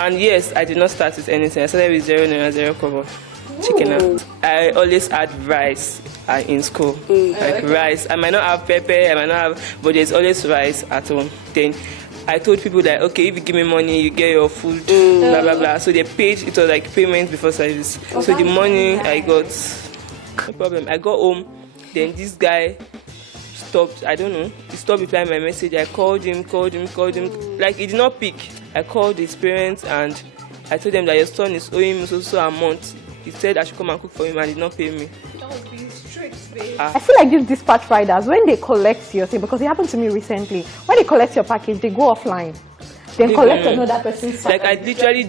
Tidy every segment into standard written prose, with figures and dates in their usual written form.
And yes, I did not start with anything. I started with 0 naira, 0 kobo. Chicken out. I always had rice in school. Like rice. I might not have pepper, I might not have, but there's always rice at home. Then I told people that, okay, if you give me money, you get your food, blah, blah, blah. So they paid, it was like payment before service. So the money I got, no problem. I got home, then this guy stopped, I don't know, he stopped replying my message. I called him. Like, he did not pick. I called his parents and I told them that your son is owing me so a month. He said I should come and cook for him and did not pay me. That was being strict, babe. I feel like these dispatch riders, when they collect your thing, because it happened to me recently, when they collect your package, they go offline. Then collect another person's package. Like, I literally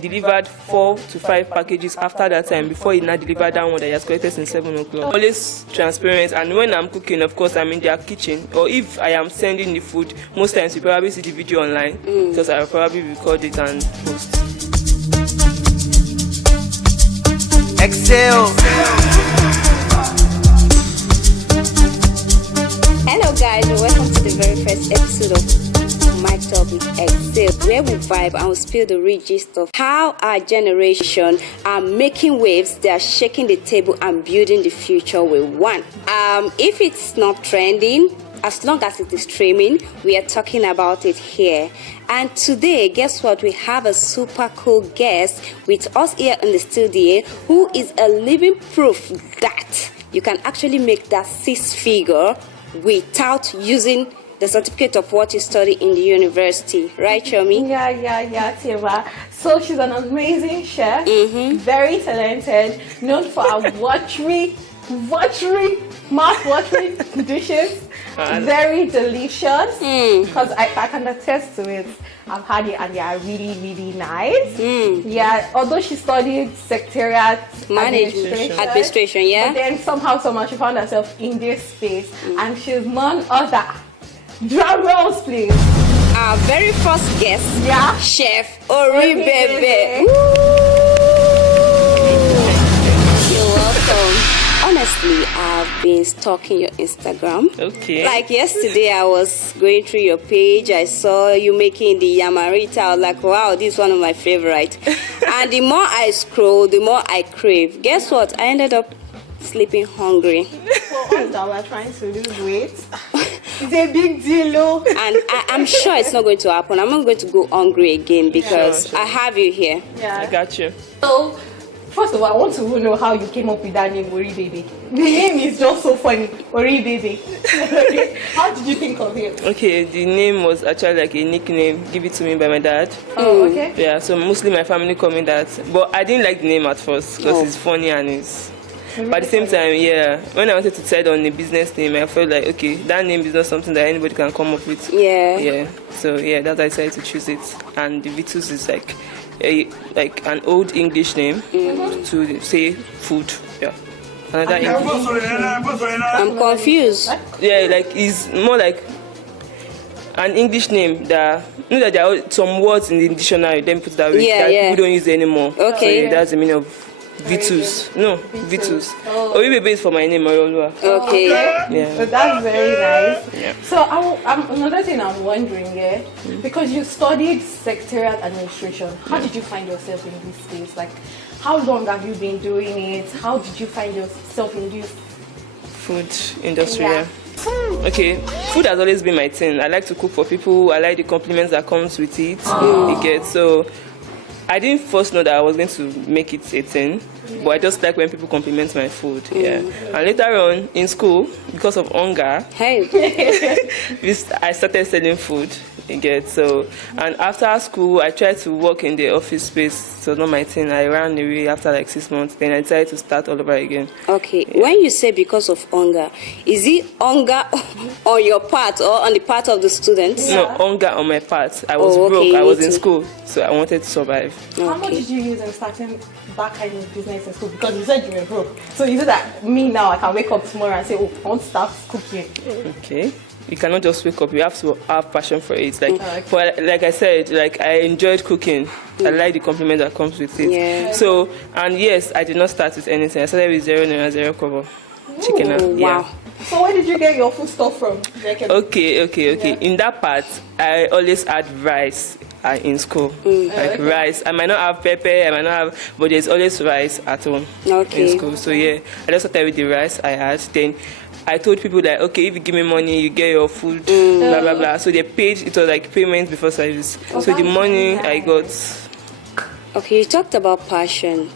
delivered 4 to 5 packages after that time before he now delivered that one that he has collected since 7 o'clock. Always transparent, and when I'm cooking, of course, I'm in their kitchen. Or if I am sending the food, most times you probably see the video online, because I will probably record it and post. Xhale. Hello guys, and welcome to the very first episode of My Talk with Xhale, where we vibe and we spill the real gist of how our generation are making waves, they are shaking the table and building the future we want. If it's not trending, as long as it is streaming, we are talking about it here. And today, guess what? We have a super cool guest with us here in the studio who is a living proof that you can actually make that 6-figure without using the certificate of what you study in the university. Right, Chomi? Yeah, Tiva. So she's an amazing chef, very talented, known for her mouth-watering dishes. Very delicious, because I can attest to it. I've had it and they are really, really nice. Yeah, although she studied secretariat administration, yeah. But then somehow she found herself in this space, and she's none other. Drum rolls, please. Our very first guest, Chef Oribebe. You're welcome. Honestly, I've been stalking your Instagram. Okay. Like yesterday, I was going through your page. I saw you making the yamarita. I was like, wow, this is one of my favorites. And the more I scroll, the more I crave. Guess what? I ended up sleeping hungry. For us that we're trying to lose weight, it's a big deal. And I'm sure it's not going to happen. I'm not going to go hungry again because I have you here. Yeah. I got you. So, first of all, I want to know how you came up with that name, Oribebe. The name is just so funny, Oribebe. How did you think of it? Okay, the name was actually like a nickname given to me by my dad. Oh, okay. Yeah, so mostly my family call me that. But I didn't like the name at first because it's funny and it's... But at the same time, when I wanted to decide on a business name, I felt like, okay, that name is not something that anybody can come up with. Yeah. So, that's why I decided to choose it. And the Vitus is like an old English name to say food. Yeah. Another English. I'm confused. Yeah, like it's more like an English name that that there are some words in the dictionary. Then put that way that people don't use it anymore. Okay. So that's the meaning of Vitus. No, Vitus. Oribebe is for my name, Orolua. Okay. Yeah. So that's very nice. Yeah. So another thing I'm wondering, because you studied secretariat administration, how did you find yourself in this space? Like, how long have you been doing it? How did you find yourself in this food industry? Yeah. Okay, food has always been my thing. I like to cook for people. I like the compliments that comes with it. You get so. I didn't first know that I was going to make it a thing, but I just like when people compliment my food. Yeah. And later on in school, because of hunger, I started selling food. You get so. And after school, I tried to work in the office space. So not my thing. I ran away after like 6 months. Then I decided to start all over again. Okay. Yeah. When you say because of hunger, is it hunger on your part or on the part of the students? No, hunger on my part. I was broke. I was in school, so I wanted to survive. How much did you use in starting that kind of business in school? Because you said you were broke. So is it that me now I can wake up tomorrow and say, oh, I want to start cooking? Okay. You cannot just wake up. You have to have passion for it. Like I said, like I enjoyed cooking. I like the compliment that comes with it. Yeah. So, and yes, I did not start with anything. I started with 0 naira, 0 kobo. Chicken out. Wow. Yeah. So where did you get your food stuff from? Okay. In that part, I always had rice in school, like rice. I might not have pepper, I might not have, but there's always rice at home in school. So yeah, I just started with the rice I had. Then I told people that, okay, if you give me money, you get your food, blah, blah, blah. So they paid, it was like payment before service. So the money I got. Okay, you talked about passion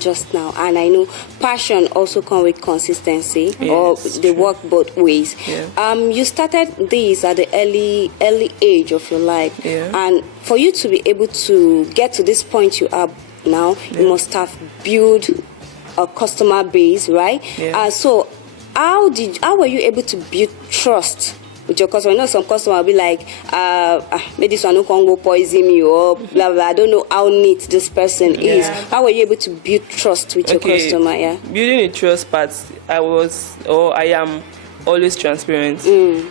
just now, and I know passion also comes with consistency, or they work both ways. Yeah. You started this at the early age of your life, and for you to be able to get to this point you are now, you must have built a customer base, right? So how were you able to build trust with your customer? I know some customer will be like, maybe this one no can go poison me or blah blah. I don't know how neat this person is. How were you able to build trust with your customer? Building the trust part, I am always transparent.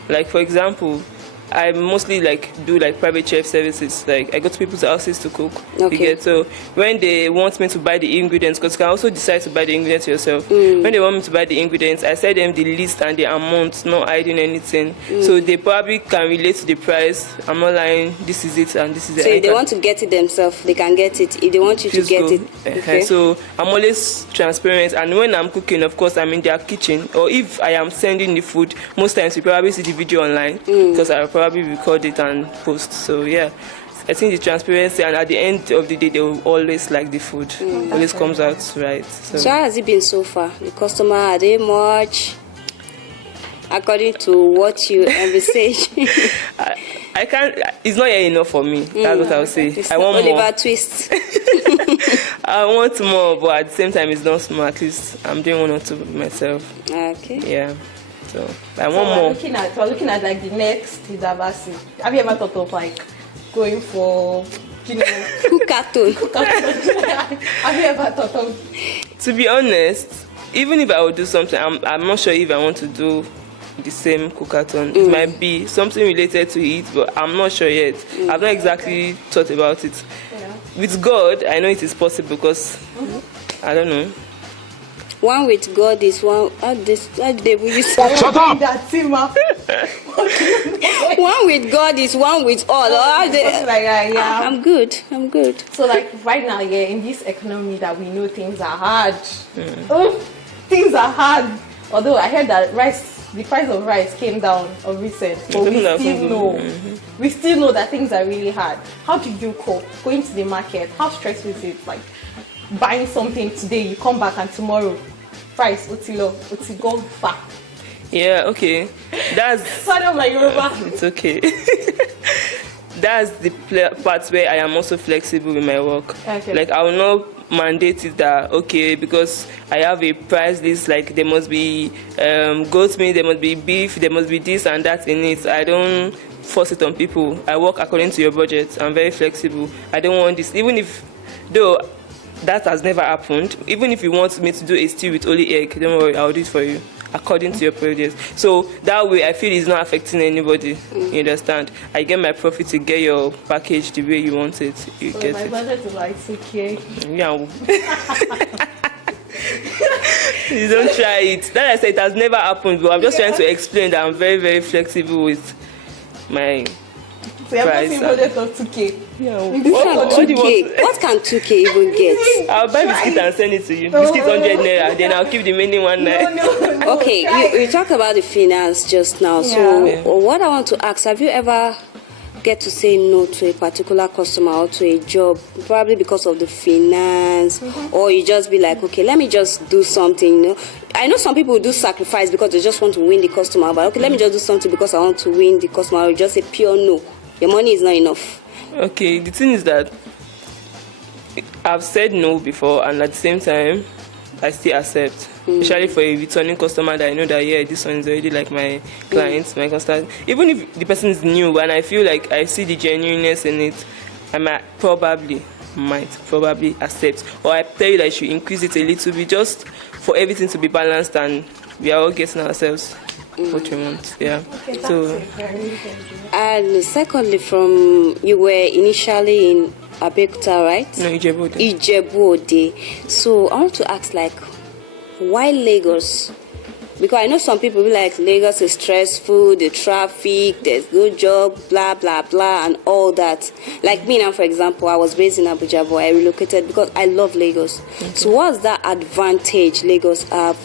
Like for example, I mostly do private chef services. Like I go to people's houses to cook. You get, so when they want me to buy the ingredients, because you can also decide to buy the ingredients yourself. When they want me to buy the ingredients, I send them the list and the amount, not hiding anything. So they probably can relate to the price. I'm not lying. This is it and this is it. So if they want to get it themselves, they can get it. If they want you to get it, So I'm always transparent. And when I'm cooking, of course, I'm in their kitchen. Or if I am sending the food, most times you probably see the video online because I probably record it and post. So yeah, I think the transparency, and at the end of the day they will always like the food. Always comes out right. So how has it been so far? The customer, are they much according to what you envisage? I can't, it's not yet enough for me. That's what I would say. It's I want Oliver more. Twist. I want more, but at the same time it's not small. At least I'm doing one or two myself. Okay. Yeah. So I want more. We're looking at like the next Hidabasi. Have you ever thought of like going for, Cookathon? Have you ever thought of? To be honest, even if I would do something, I'm not sure if I want to do the same cookathon. It might be something related to it, but I'm not sure yet. I've not exactly thought about it. With God, I know it is possible because I don't know. One with God is one. Shut up! One with God is one with all. I'm good. So like right now, in this economy that we know things are hard. Things are hard. Although I heard that the price of rice came down of recent, but we still know that things are really hard. How did you cope going to the market? How stressful is it? Like buying something today, you come back and tomorrow price go back. Yeah, okay. That's sort of like Yoruba. It's okay. That's the part where I am also flexible with my work. Okay. Like I will not mandate it that because I have a price list, like there must be goat meat, there must be beef, there must be this and that in it. I don't force it on people. I work according to your budget. I'm very flexible. I don't want this, even if though that has never happened. Even if you want me to do a stew with only egg, don't worry, I'll do it for you according to your budget. So that way I feel it's not affecting anybody. You understand? I get my profit to get your package the way you want it. You get my it. My budget is like 6K. Yeah. You don't try it. That I said, it has never happened, but I'm just trying to explain that I'm very, very flexible with my so you have not budget of 2K. Yeah. What can 2K even get? I'll buy biscuit and send it to you. Biscuit 100 naira, then I'll keep the remaining 1 naira. No, okay, you talked about the finance just now. So what I want to ask, have you ever get to say no to a particular customer or to a job, probably because of the finance, or you just be like, okay, let me just do something, I know some people do sacrifice because they just want to win the customer, but okay, let me just do something because I want to win the customer, or just say pure no. Your money is not enough. Okay, the thing is that I've said no before, and at the same time, I still accept. Especially for a returning customer that I know that, this one is already like my clients, my customers. Even if the person is new and I feel like I see the genuineness in it, I might probably accept. Or I tell you that I should increase it a little bit just for everything to be balanced and we are all getting ourselves what we want. Yeah. Okay, so. And secondly, you were initially in Abeokuta, right? No, Ijebu-Ode. Ijebu-Ode. So I want to ask, why Lagos? Because I know some people be like, Lagos is stressful, the traffic, there's no job, blah, blah, blah, and all that. Like me now, for example, I was based in Abuja, but I relocated because I love Lagos. Okay. So what's that advantage Lagos have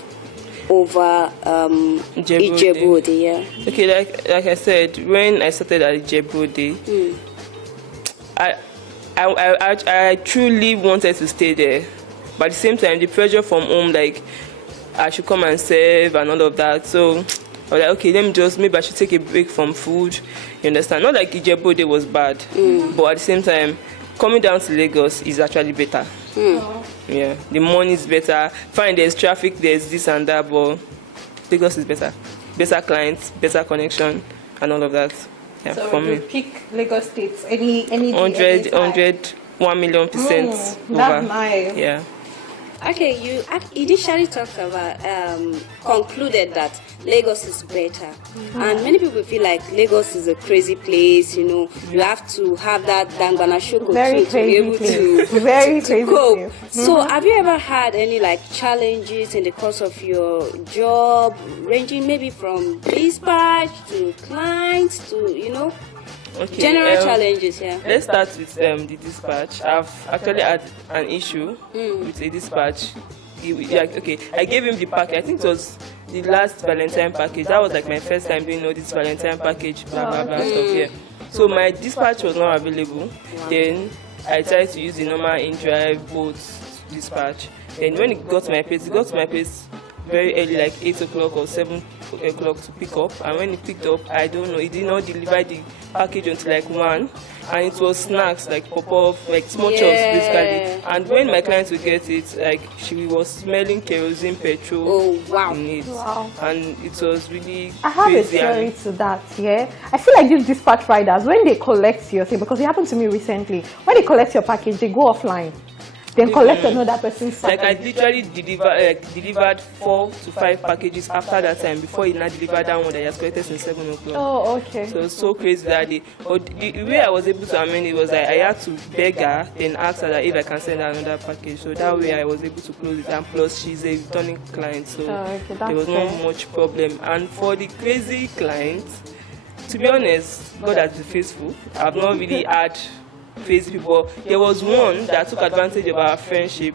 over Ijebu-Ode? Yeah. Okay, like I said, when I started at Ijebu-Ode, I truly wanted to stay there, but at the same time, the pressure from home, like I should come and serve and all of that. So I was like, okay, maybe I should take a break from food. You understand? Not like Ijebu-Ode was bad, but at the same time, coming down to Lagos is actually better. Yeah, the money is better. Fine, there's traffic, there's this and that, but Lagos is better. Better clients, better connection, and all of that. Yeah, so for you me. Pick Lagos State any 100, 1,000,000% that's over. nice. Yeah. Okay, you initially talked about, concluded that Lagos is better. And many people feel like Lagos is a crazy place, you know, you have to have that Dangbana Shoko to be able to, very to crazy cope. So have you ever had any like challenges in the course of your job, ranging maybe from dispatch to clients to, you know, Okay, general challenges? Yeah. Let's start with the dispatch. I've actually had an issue with a dispatch. Okay, I gave him the package. I think it was the last Valentine package. That was like my first time doing all this Valentine package, blah blah blah stuff here. So my dispatch was not available. Then I tried to use the normal in-drive boat dispatch. Then when it got to my place, very early, like 8 o'clock or 7 o'clock to pick up. And when it picked up, I don't know, it did not deliver the package until like 1. And it was snacks, like pop-up, like small chops basically. And when my clients would get it, like she was smelling kerosene petrol in it. Wow. And it was really I have crazy. a theory to that, yeah. I feel like these dispatch riders, when they collect your thing, because it happened to me recently, when they collect your package, they go offline. Then collect another person's package. Like I literally delivered 4 to 5 packages after that time before he now delivered that one that he has collected since 7 o'clock. Oh, okay. So it was so crazy that day. But the way I was able to amend it was that I had to beg her, then ask her that if I can send her another package. So that way I was able to close it. And plus she's a returning client, so there was not much problem. And for the crazy clients, to be honest, God has been faithful. I've not really had crazy people. There was one that took advantage of our friendship.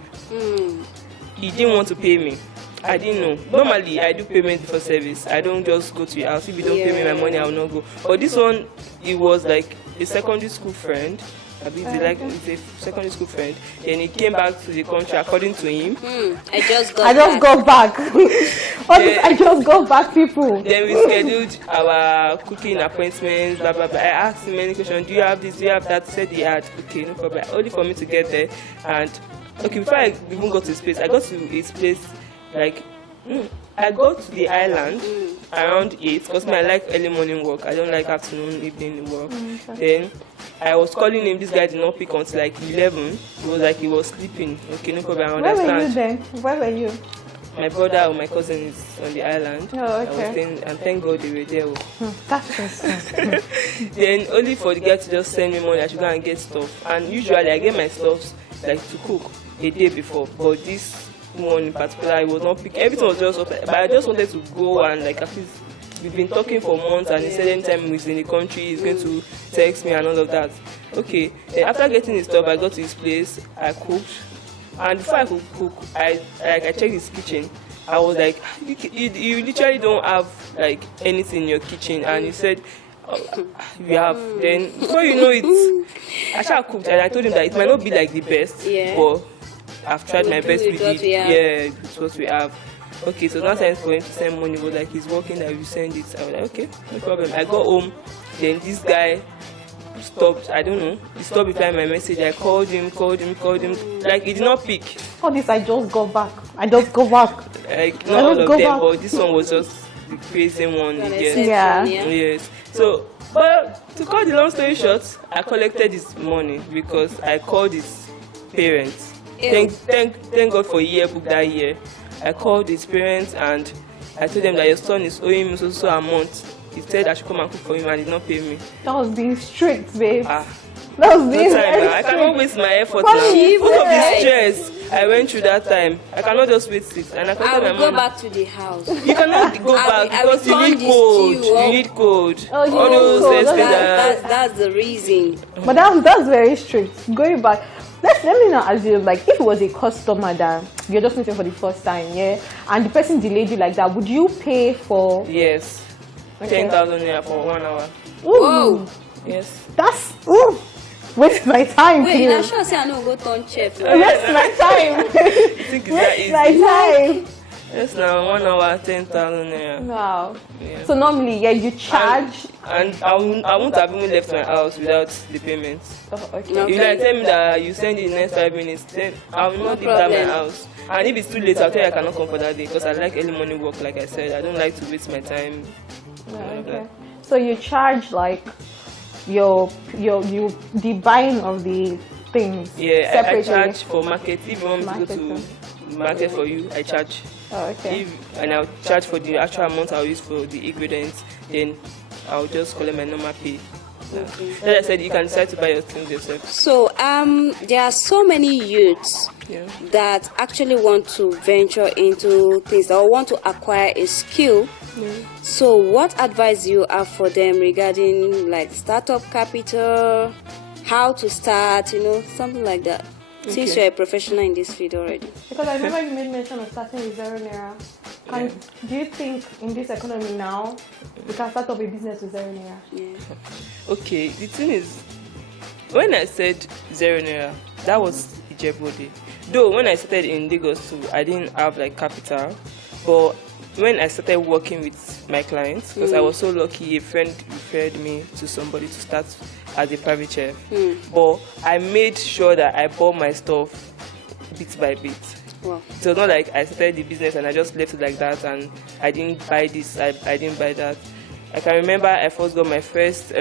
He didn't want to pay me. I didn't know. Normally, I do payment for service. I don't just go to your house. If you don't pay me my money, I will not go. But this one, it was like a secondary school friend. It's a secondary school friend. Then he came back to the country according to him. I just got back. I just got back, people. Then we scheduled our cooking appointments, blah, blah, blah. I asked him many questions. Do you have this? Do you have that? He said he had. Okay, no problem. Only for me to get there. And, okay, before I even got to his place, I got to his place, like, I go to the island around 8 because I like early morning work. I don't like afternoon, evening work. Then I was calling him. This guy did not pick until like 11. It was like he was sleeping. Okay, no problem. I understand. Where were you then? Where were you? My brother or my cousin is on the island. Oh, okay. I was staying, and thank God they were there. That's awesome. Then only for the guy to just send me money, I should go and get stuff. And usually I get my stuff like to cook a day before. But this one in particular, I was not picking. Everything was just open. But I just wanted to go and like at least. We've been talking for months, and he said anytime he's in the country, he's going to text me and all of that. Okay, then after getting his stuff, I got to his place, I cooked, and before I could cook, I checked his kitchen. I was like, you literally don't have like anything in your kitchen, and he said, we have. Then before you know it, I shall cooked, and I told him that it might not be like the best, but I've tried my best with it. Yeah, it's what we have. Okay, so that time for him to send money was like he's working that you send it. I was like, okay, no problem. I got home, then this guy stopped. I don't know. He stopped replying my message. I called him. Like he did not pick. All this, I just go back. Like not all of them, but this one was just the crazy one. Yes. So, but to cut the long story short, I collected his money because I called his parents. Thank God for a yearbook that year. I called his parents and I told them that your son is owing me so a month. He said I should come and cook for him and did not pay me. That was being strict, babe. That was being I cannot waste my effort now. Because of the stress. I went through that time. I cannot just wait it. And I I contacted will my go mom. back to the house. You cannot go back because you need code. You need code. Oh, you All need those code. things That's the reason. But that's very strict. Going back, let me now assume, like, if it was a customer that you're just meeting for the first time, yeah, and the person delayed you like that, would you pay for? Yes. Okay. 10,000 naira for 1 hour. Ooh, Whoa. Yes. that's waste my time. Wait, please. I'm sure say I no go turn chef. Waste my time. I think it's that Waste my easy. time. Yes, now 1 hour, 10,000 naira. Wow. Yeah. So normally, yeah, you charge. And I won't have even left my house without the payment. Oh, okay. No. If you like tell me that you send in the next 5 minutes, then I will not leave that my house. And if it's too late, I'll tell you I cannot come for that day because I like early morning work, like I said. I don't like to waste my time. Yeah, okay. So you charge like your the buying of the things. Yeah, I separately. charge for market. If you want me to go Market, to market for you, I charge. Oh, okay. And I'll charge for the actual amount I'll use for the ingredients. Then I'll just collect my normal pay. Like I said, you can decide to buy your things yourself. So there are so many youths Yeah. that actually want to venture into things or want to acquire a skill. So what advice do you have for them regarding like startup capital, how to start, something like that? Since Okay. you're a professional in this field already. Because I remember you made mention of starting with 0 naira. Do you think in this economy now you can start up a business with 0 naira? Yeah. Okay, the thing is, when I said 0 naira, that was Ijebode. Though when I started in Lagos too, I didn't have like capital. But when I started working with my clients, because I was so lucky, a friend referred me to somebody to start as a private chef. But I made sure that I bought my stuff bit by bit. Wow. So it's not like I started the business and I just left it like that and I didn't buy this, I didn't buy that. I can remember I first got my first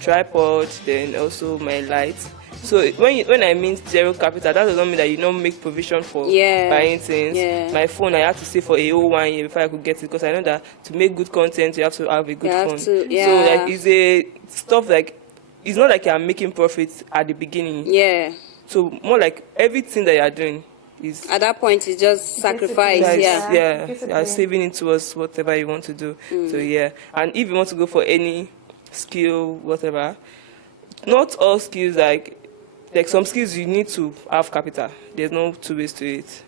tripod, then also my lights. So when I mean zero capital, that doesn't mean that you don't make provision for buying things. Yeah. My phone, I had to save for a whole 1 year before I could get it because I know that to make good content, you have to have a good phone. So like it's a stuff like, it's not like you're making profits at the beginning. Yeah. So more like everything that you're doing is At that point, it's just sacrifice. like, Yeah. you're saving it towards whatever you want to do. So yeah, and if you want to go for any skill, whatever, not all skills like some skills you need to have capital. There's no two ways to it.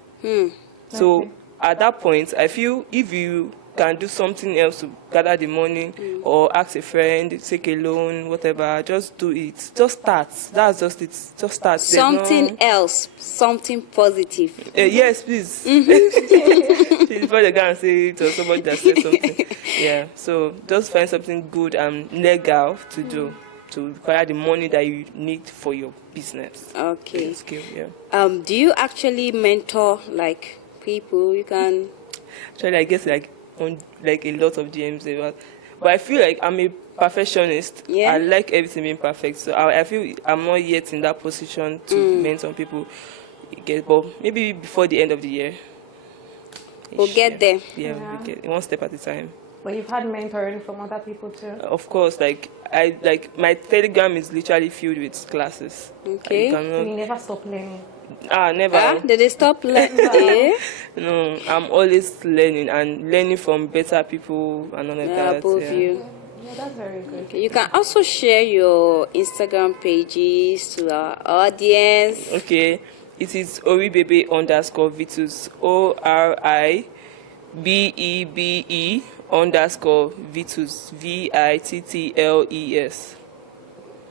So at that point, I feel if you can do something else to gather the money or ask a friend, take a loan, whatever, just do it. Just start. That's just it. Just start. There's Something else, something positive. yes, please. Please, before they go and say it or somebody that said something. Yeah. So just find something good and legal to do to acquire the money that you need for your business. Okay. Skill, yeah. Do you actually mentor like people? You can. Actually, I guess like on like a lot of DMs about, but I feel like I'm a perfectionist. Yeah. I like everything being perfect, so I feel I'm not yet in that position to mentor people. But maybe before the end of the year. We'll get there. Yeah, we'll get one step at a time. But you've had mentoring from other people too. Of course, like my Telegram is literally filled with classes. Okay. You So cannot- you never stop learning. never. Did they stop learning? No, I'm always learning and learning from better people and all of that. Both yeah. you. Yeah, that's very good. You can also share your Instagram pages to our audience. Okay, it is Oribebe _Vitus ORIBEBE _Vitus VITTLES.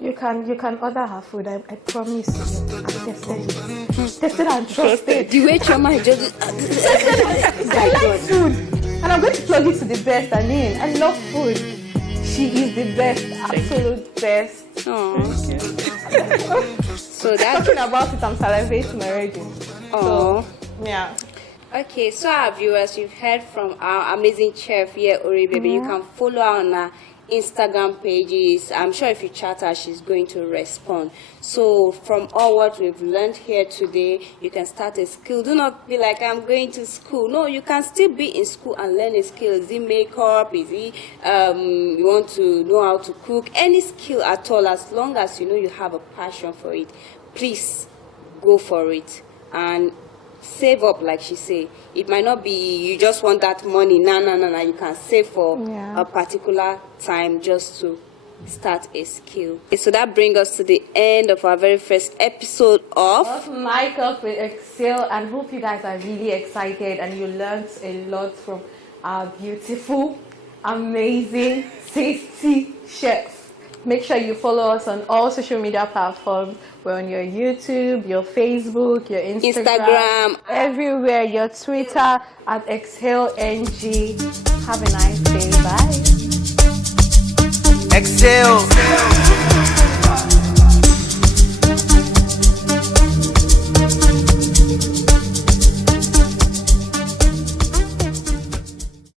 You can order her food. I promise you. I've tested and trusted. The way Choma is just. I like food, and I'm going to plug it to the best. I mean, I love food. She is the best, absolute best. So that's. Talking about it, I'm salivating already. Oh. Yeah. Okay, so our viewers, you've heard from our amazing chef here, Oribebe. You can follow her on our Instagram pages. I'm sure if you chat her, she's going to respond. So from all what we've learned here today, you can start a skill. Do not be like, I'm going to school. No, you can still be in school and learn a skill. Is it makeup? Is it you want to know how to cook? Any skill at all, as long as you know you have a passion for it, please go for it. and save up, like she say. It might not be you just want that money. No. You can save for a particular time just to start a skill. Okay, so that brings us to the end of our very first episode of Makeup with Xhale, and hope you guys are really excited and you learned a lot from our beautiful, amazing, tasty chef. Make sure you follow us on all social media platforms. We're on your YouTube, your Facebook, your Instagram, everywhere, your Twitter at Xhale NG. Have a nice day. Bye. Xhale.